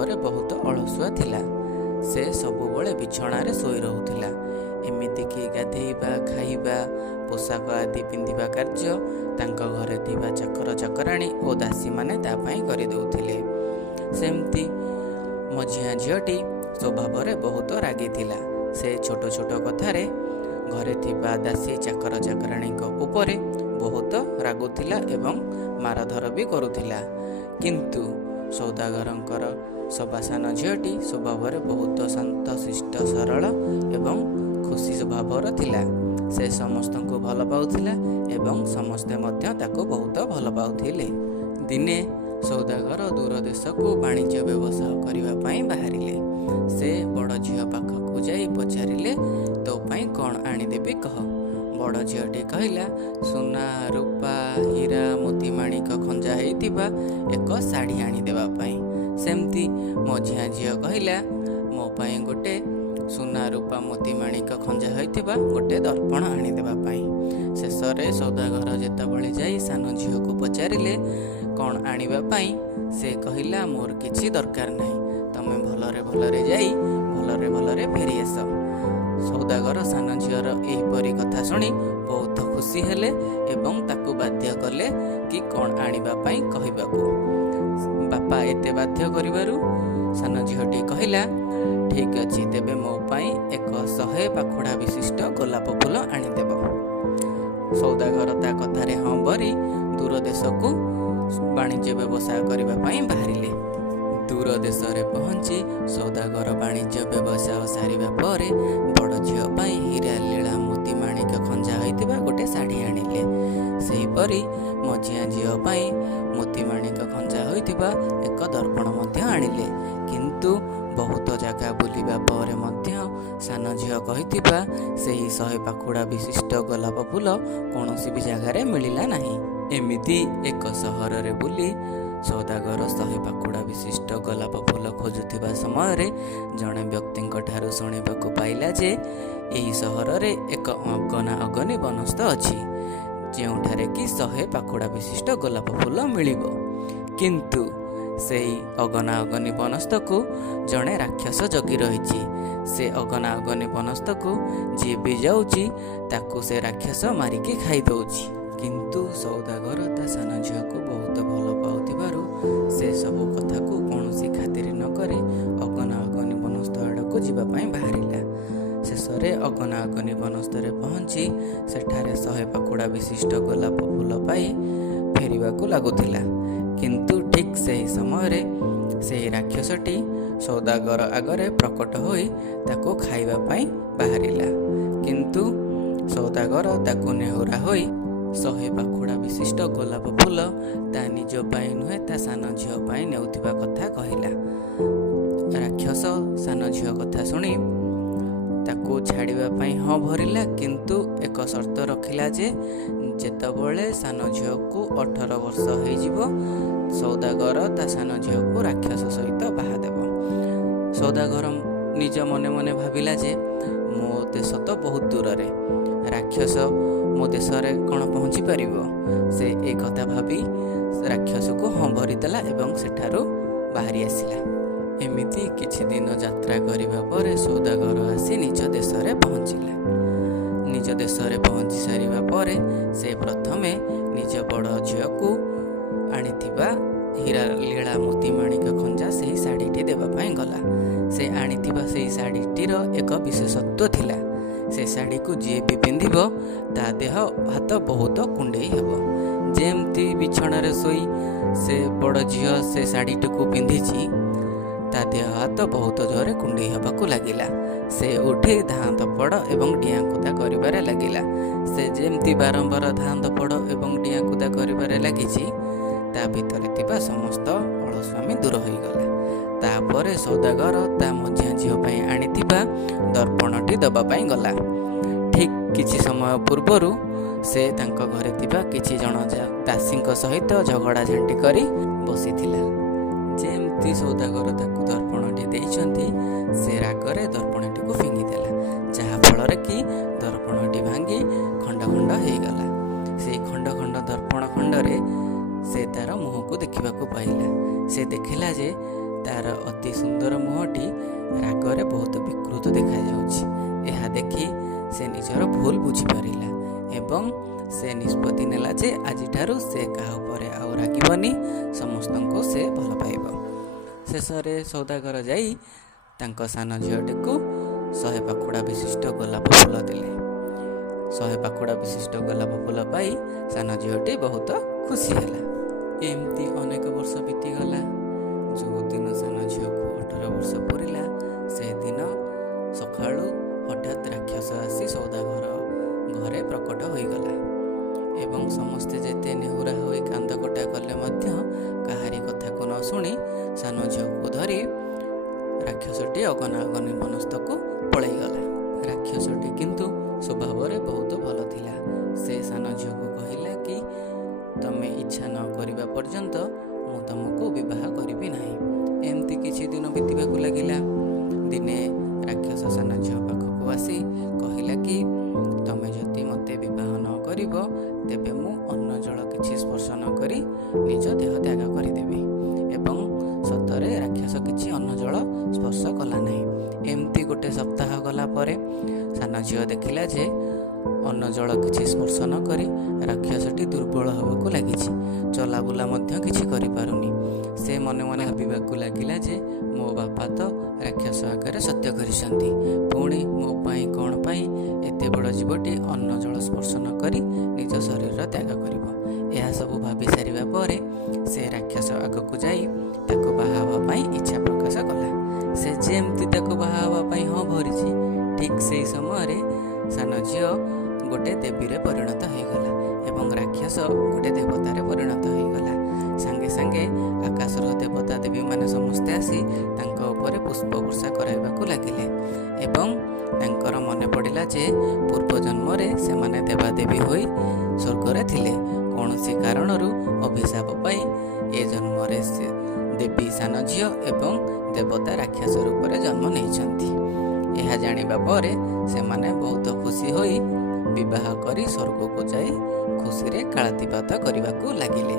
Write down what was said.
ସ୍ୱଭାବରେ ବହୁତ ଅଳସୁଆ ଥିଲା। ସେ ସବୁବେଳେ ବିଛଣାରେ ଶୋଇ ରହୁଥିଲା। ଏମିତିକି ଗାଧେଇବା, ଖାଇବା, ପୋଷାକ ଆଦି ପିନ୍ଧିବା କାର୍ଯ୍ୟ ତାଙ୍କ ଘରେ ଥିବା ଚାକର ଚାକରାଣୀ ଓ ଦାସୀମାନେ ତା ପାଇଁ କରିଦେଉଥିଲେ। ସେମିତି ମଝିଆ ଝିଅଟି ସ୍ୱଭାବରେ ବହୁତ ରାଗିଥିଲା। ସେ ଛୋଟ ଛୋଟ କଥାରେ ଘରେ ଥିବା ଦାସୀ ଚାକର ଚାକରାଣୀଙ୍କ ଉପରେ ବହୁତ ରାଗୁଥିଲା ଏବଂ ମାରଧର ବି କରୁଥିଲା। କିନ୍ତୁ ସୌଦାଗରଙ୍କର ସବା ସାନ ଝିଅଟି ସ୍ୱଭାବରେ ବହୁତ ଶାନ୍ତ ଶିଷ୍ଟ ସରଳ ଏବଂ ଖୁସି ସ୍ୱଭାବର ଥିଲା। ସେ ସମସ୍ତଙ୍କୁ ଭଲ ପାଉଥିଲା ଏବଂ ସମସ୍ତେ ମଧ୍ୟ ତାକୁ ବହୁତ ଭଲ ପାଉଥିଲେ। ଦିନେ ସୌଦାଗର ଦୂର ଦେଶକୁ ବାଣିଜ୍ୟ ବ୍ୟବସାୟ କରିବା ପାଇଁ ବାହାରିଲେ। ସେ ବଡ଼ ଝିଅ ପାଖକୁ ଯାଇ ପଚାରିଲେ, ତୋ ପାଇଁ କ'ଣ ଆଣିଦେବି କହ। ବଡ଼ ଝିଅଟି କହିଲା, ସୁନା, ରୂପା, ହୀରା, ମୋତି ମାଣିକ ଖଞ୍ଜା ହେଇଥିବା ଏକ ଶାଢ଼ୀ ଆଣିଦେବା ପାଇଁ। ସେମିତି ମଝିଆ ଝିଅ କହିଲା, ମୋ ପାଇଁ ଗୋଟେ ସୁନା, ରୂପା, ମୋତି ମାଣିକ ଖଞ୍ଜା ହୋଇଥିବା ଗୋଟେ ଦର୍ପଣ ଆଣିଦେବା ପାଇଁ। ଶେଷରେ ସୌଦାଗର ଯେତେବେଳେ ଯାଇ ସାନ ଝିଅକୁ ପଚାରିଲେ କ'ଣ ଆଣିବା ପାଇଁ, ସେ କହିଲା, ମୋର କିଛି ଦରକାର ନାହିଁ, ତମେ ଭଲରେ ଭଲରେ ଯାଇ ଭଲରେ ଭଲରେ ଫେରିଆସ। ସୌଦାଗର ସାନ ଝିଅର ଏହିପରି କଥା ଶୁଣି ବହୁତ ଖୁସି ହେଲେ ଏବଂ ତାକୁ ବାଧ୍ୟ କଲେ କି କ'ଣ ଆଣିବା ପାଇଁ କହିବାକୁ। ବାପା ଏତେ ବାଧ୍ୟ କରିବାରୁ ସାନ ଝିଅଟି କହିଲା, ଠିକ୍ ଅଛି, ତେବେ ମୋ ପାଇଁ 100 ପାଖୁଡ଼ା ବିଶିଷ୍ଟ ଗୋଲାପ ଫୁଲ ଆଣିଦେବ। ସୌଦାଗର ତା କଥାରେ ହଁ ଭରି ଦୂର ଦେଶକୁ ବାଣିଜ୍ୟ ବ୍ୟବସାୟ କରିବା ପାଇଁ ବାହାରିଲେ। ଦୂର ଦେଶରେ ପହଞ୍ଚି ସୌଦାଗର ବାଣିଜ୍ୟ ବ୍ୟବସାୟ ସାରିବା ପରେ ବଡ଼ ଝିଅ ପାଇଁ ହୀରା, ଲୀଳା, ମୋତି ମାଣିକ ଖଞ୍ଜା ହୋଇଥିବା ଗୋଟେ ଶାଢ଼ୀ ଆଣିଲେ। ସେହିପରି ମଝିଆ ଝିଅ ପାଇଁ ମୋତି ମାଣିକ ଖଞ୍ଜା ହୋଇଥିବା ଏକ ଦର୍ପଣ ମଧ୍ୟ ଆଣିଲେ। କିନ୍ତୁ ବହୁତ ଜାଗା ବୁଲିବା ପରେ ମଧ୍ୟ ସାନ ଝିଅ କହିଥିବା ସେହି 100 ପାଖୁଡ଼ା ବିଶିଷ୍ଟ ଗୋଲାପ ଫୁଲ କୌଣସି ବି ଜାଗାରେ ମିଳିଲା ନାହିଁ। ଏମିତି ଏକ ସହରରେ ବୁଲି ସୌଦାଗର 100 ପାଖୁଡ଼ା ବିଶିଷ୍ଟ ଗୋଲାପ ଫୁଲ ଖୋଜୁଥିବା ସମୟରେ ଜଣେ ବ୍ୟକ୍ତିଙ୍କ ଠାରୁ ଶୁଣିବାକୁ ପାଇଲା ଯେ ଏହି ସହରରେ ଏକ ଅଗନା ଅଗନି ବନସ୍ତ ଅଛି, ଯେଉଁଠାରେ କି 100 ପାଖୁଡ଼ା ବିଶିଷ୍ଟ ଗୋଲାପ ଫୁଲ ମିଳିବ। କିନ୍ତୁ ସେହି ଅଗନା ଅଗନି ବନସ୍ତକୁ ଜଣେ ରାକ୍ଷସ ଜଗି ରହିଛି। ସେ ଅଗନା ଅଗନି ବନସ୍ତକୁ ଯିଏ ବି ଯାଉଛି ତାକୁ ସେ ରାକ୍ଷସ ମାରିକି ଖାଇଦେଉଛି। କିନ୍ତୁ ସୌଦାଗର ତା ସାନ ଝିଅକୁ ବହୁତ ଭଲ ପାଉଥିବାରୁ ସେ ସବୁ କଥାକୁ କୌଣସି ଖାତିର ନ କରି ଅଗନା ଅଗନି ବନସ୍ତ ଆଡ଼କୁ ଯିବା ପାଇଁ ବାହାରିଲା। ଶେଷରେ ଅଗନା ଅଗନି ବନସ୍ତରେ ପହଞ୍ଚି ସେଠାରେ 100 ପାଖୁଡ଼ା ବିଶିଷ୍ଟ ଗୋଲାପ ଫୁଲ ପାଇ ଫେରିବାକୁ ଲାଗୁଥିଲା। କିନ୍ତୁ ଠିକ୍ ସେହି ସମୟରେ ସେହି ରାକ୍ଷସଟି ସୌଦାଗର ଆଗରେ ପ୍ରକଟ ହୋଇ ତାକୁ ଖାଇବା ପାଇଁ ବାହାରିଲା। କିନ୍ତୁ ସୌଦାଗର ତାକୁ ନେହୁରା ହୋଇ 100 ପାଖୁଡ଼ା ବିଶିଷ୍ଟ ଗୋଲାପ ଫୁଲ ତା ନିଜ ପାଇଁ ନୁହେଁ ତା ସାନ ଝିଅ ପାଇଁ ନେଉଥିବା କଥା କହିଲା। ରାକ୍ଷସ ସାନ ଝିଅ କଥା ଶୁଣି ତାକୁ ଛାଡ଼ିବା ପାଇଁ ହଁ ଭରିଲା, କିନ୍ତୁ ଏକ ସର୍ତ୍ତ ରଖିଲା ଯେ ଯେତେବେଳେ ସାନ ଝିଅକୁ 18 ବର୍ଷ ହେଇଯିବ ସୌଦାଗର ତା ସାନ ଝିଅକୁ ରାକ୍ଷସ ସହିତ ବାହା ଦେବ। ସୌଦାଗର ନିଜ ମନେ ମନେ ଭାବିଲା ଯେ ମୋ ଦେଶ ତ ବହୁତ ଦୂରରେ, ରାକ୍ଷସ ମୋ ଦେଶରେ କ'ଣ ପହଞ୍ଚି ପାରିବ। ସେ ଏ କଥା ଭାବି ରାକ୍ଷସକୁ ହଁ ଭରିଦେଲା ଏବଂ ସେଠାରୁ ବାହାରି ଆସିଲା। ଏମିତି କିଛି ଦିନ ଯାତ୍ରା କରିବା ପରେ ସୌଦାଗର ଆସି ନିଜ ଦେଶରେ ପହଞ୍ଚିଲା। ନିଜ ଦେଶରେ ପହଞ୍ଚି ସାରିବା ପରେ ସେ ପ୍ରଥମେ ନିଜ ବଡ଼ ଝିଅକୁ ଆଣିଥିବା ହୀରା, ଲୀଳା, ମୋତି ମାଣିକ ଖଞ୍ଜା ସେହି ଶାଢ଼ୀଟି ଦେବା ପାଇଁ ଗଲା। ସେ ଆଣିଥିବା ସେହି ଶାଢ଼ୀଟିର ଏକ ବିଶେଷତ୍ୱ ଥିଲା। ସେ ଶାଢ଼ୀକୁ ଯିଏ ବି ପିନ୍ଧିବ ତା ଦେହ ହାତ ବହୁତ କୁଣ୍ଡେଇ ହେବ। ଯେମିତି ବିଛଣାରେ ଶୋଇ ସେ ବଡ଼ ଝିଅ ସେ ଶାଢ଼ୀଟିକୁ ପିନ୍ଧିଛି, ତା ଦେହ ହାତ ବହୁତ ଜୋରରେ କୁଣ୍ଡେଇ ହେବାକୁ ଲାଗିଲା। ସେ ଉଠି ଧାଁ ଧପଡ଼ ଏବଂ ଡିଆଁ କୁଦା କରିବାରେ ଲାଗିଲା। ସେ ଯେମିତି ବାରମ୍ବାର ଧାଁ ଧପଡ଼ ଏବଂ ଡିଆଁ କୁଦା କରିବାରେ ଲାଗିଛି, ତା ଭିତରେ ଥିବା ସମସ୍ତ ଅଳସୁଆମୀ ଦୂର ହୋଇଗଲା। ତାପରେ ସୌଦାଗର ତା ମଝିଆ ଝିଅ ପାଇଁ ଆଣିଥିବା ଦର୍ପଣଟି ଦେବା ପାଇଁ ଗଲା। ଠିକ୍ କିଛି ସମୟ ପୂର୍ବରୁ ସେ ତାଙ୍କ ଘରେ ଥିବା କିଛି ଜଣ ଦାସୀଙ୍କ ସହିତ ଝଗଡ଼ା ଝାଣ୍ଟି କରି ବସିଥିଲା। ଯେମିତି ସୌଦାଗର ତାକୁ ଦର୍ପଣଟି ଦେଇଛନ୍ତି, ସେ ରାଗରେ ଦର୍ପଣଟିକୁ ଫିଙ୍ଗିଦେଲା, ଯାହାଫଳରେ କି ଦର୍ପଣଟି ଭାଙ୍ଗି ଖଣ୍ଡ ଖଣ୍ଡ ହୋଇଗଲା। ସେଇ ଖଣ୍ଡ ଖଣ୍ଡ ଦର୍ପଣ ଖଣ୍ଡରେ ସେ ତାର ମୁହଁକୁ ଦେଖିବାକୁ ପାଇଲା। ସେ ଦେଖିଲା ଯେ ତା ତାର ଅତି ସୁନ୍ଦର ମୁହଁଟି ରାଗରେ ବହୁତ ବିକୃତ ଦେଖାଯାଉଛି। ଏହା ଦେଖି ସେ ନିଜର ଭୁଲ ବୁଝିପାରିଲା ଏବଂ ସେ ନିଷ୍ପତ୍ତି ନେଲା ଯେ ଆଜିଠାରୁ ସେ କାହା ଉପରେ ଆଉ ରାଗିବନି, ସମସ୍ତଙ୍କୁ ସେ ଭଲ ପାଇବ। ଶେଷରେ ସୌଦାଗର ଯାଇ ତାଙ୍କ ସାନ ଝିଅଟିକୁ 100 ପାଖୁଡ଼ା ବିଶିଷ୍ଟ ଗୋଲାପ ଫୁଲ ଦେଲେ। 100 ପାଖୁଡ଼ା ବିଶିଷ୍ଟ ଗୋଲାପ ଫୁଲ ପାଇ ସାନ ଝିଅଟି ବହୁତ ଖୁସି ହେଲା। ଏମିତି ଅନେକ ବର୍ଷ ବିତିଗଲା। ଯେଉଁଦିନ ସାନ ଝିଅକୁ 18 ବର୍ଷ ପୁରିଲା, ସେଦିନ ସକାଳୁ ହଠାତ୍ ରାକ୍ଷସ ଆସି ସୌଦାଗର ଘରେ ପ୍ରକଟ ହୋଇଗଲା ଏବଂ ସମସ୍ତେ ଯେତେ ନେହୁରା ହୋଇ କାନ୍ଦ କଟା କଲେ ମଧ୍ୟ କାହାରି କଥାକୁ ନ ଶୁଣି ସାନ ଝିଅକୁ ଧରି ରାକ୍ଷସଟି ଅଗନାଗନି ବନସ୍ଥକୁ ପଳେଇଗଲା। ରାକ୍ଷସଟି କିନ୍ତୁ ସ୍ୱଭାବରେ ବହୁତ ଭଲ ଥିଲା। ସେ ସାନ ଝିଅକୁ କହିଲା କି ତମେ ଇଚ୍ଛା ନ କରିବା ପର୍ଯ୍ୟନ୍ତ ମୁଁ ତମକୁ ବିବାହ କରିବି ନାହିଁ। ଏମିତି କିଛି ଦିନ ବିତିବାକୁ ଲାଗିଲା। ଦିନେ ରାକ୍ଷସ ସାନ ଝିଅ ପାଖକୁ ଆସି କହିଲା କି ତମେ ଯଦି ମୋତେ ବିବାହ ନ କରିବ ତେବେ ମୁଁ ଅନ୍ନ ଜଳ କିଛି ସ୍ପର୍ଶ ନ କରି ନିଜ ଦେହ ତ୍ୟାଗ କରିଦେବି। ଏବଂ ସତରେ ରାକ୍ଷସ କିଛି ଅନ୍ନ ଜଳ ସ୍ପର୍ଶ କଲା ନାହିଁ। ଏମିତି ଗୋଟେ ସପ୍ତାହ ଗଲା ପରେ ସାନ ଝିଅ ଦେଖିଲା ଯେ ଅନ୍ନ ଜଳ କିଛି ସ୍ପର୍ଶ ନ କରି ରାକ୍ଷସଟି ଦୁର୍ବଳ ହେବାକୁ ଲାଗିଛି, ଚଲାବୁଲା ମଧ୍ୟ କିଛି କରିପାରୁନି। ସେ ମନେ ମନେ ଭାବିବାକୁ ଲାଗିଲା ଯେ ମୋ ବାପା ତ ରାକ୍ଷସ ଆଗରେ ସତ୍ୟ କରିଛନ୍ତି, ପୁଣି ମୋ ପାଇଁ କ'ଣ ପାଇଁ ଏତେ ବଡ଼ ଜୀବଟି ଅନ୍ନ ଜଳ ସ୍ପର୍ଶ ନ କରି ନିଜ ଶରୀରର ତ୍ୟାଗ କରିବ। ଏହା ସବୁ ଭାବି ସାରିବା ପରେ ସେ ରାକ୍ଷସ ଆଗକୁ ଯାଇ ତାକୁ ବାହା ହେବା ପାଇଁ ଇଚ୍ଛା ପ୍ରକାଶ କଲା। ସେ ଯେମିତି ତାକୁ ବାହା ହେବା ପାଇଁ ହଁ ଭରିଛି, ଠିକ୍ ସେହି ସମୟରେ ସାନ ଝିଅ ଗୋଟେ ଦେବୀରେ ପରିଣତ ହୋଇଗଲା ଏବଂ ରାକ୍ଷସ ଗୋଟେ ଦେବତାରେ ପରିଣତ ହୋଇଗଲା। ସାଙ୍ଗେ ସାଙ୍ଗେ ଆକାଶର ଦେବତା ଦେବୀମାନେ ସମସ୍ତେ ଆସି ତାଙ୍କ ଉପରେ ପୁଷ୍ପ ବର୍ଷା କରାଇବାକୁ ଲାଗିଲେ ଏବଂ ତାଙ୍କର ମନେ ପଡ଼ିଲା ଯେ ପୂର୍ବ ଜନ୍ମରେ ସେମାନେ ଦେବାଦେବୀ ହୋଇ ସ୍ୱର୍ଗରେ ଥିଲେ। କୌଣସି କାରଣରୁ ଅଭିଶାପ ପାଇ ଏ ଜନ୍ମରେ ସେ ଦେବୀ ସାନ ଝିଅ ଏବଂ ଦେବତା ରାକ୍ଷସ ରୂପରେ ଜନ୍ମ ନେଇଛନ୍ତି। ଏହା ଜାଣିବା ପରେ ସେମାନେ ବହୁତ ଖୁସି ହୋଇ ବିବାହ କରି ସ୍ୱର୍ଗକୁ ଯାଇ ଖୁସିରେ କାଳାତିପାତ କରିବାକୁ ଲାଗିଲେ।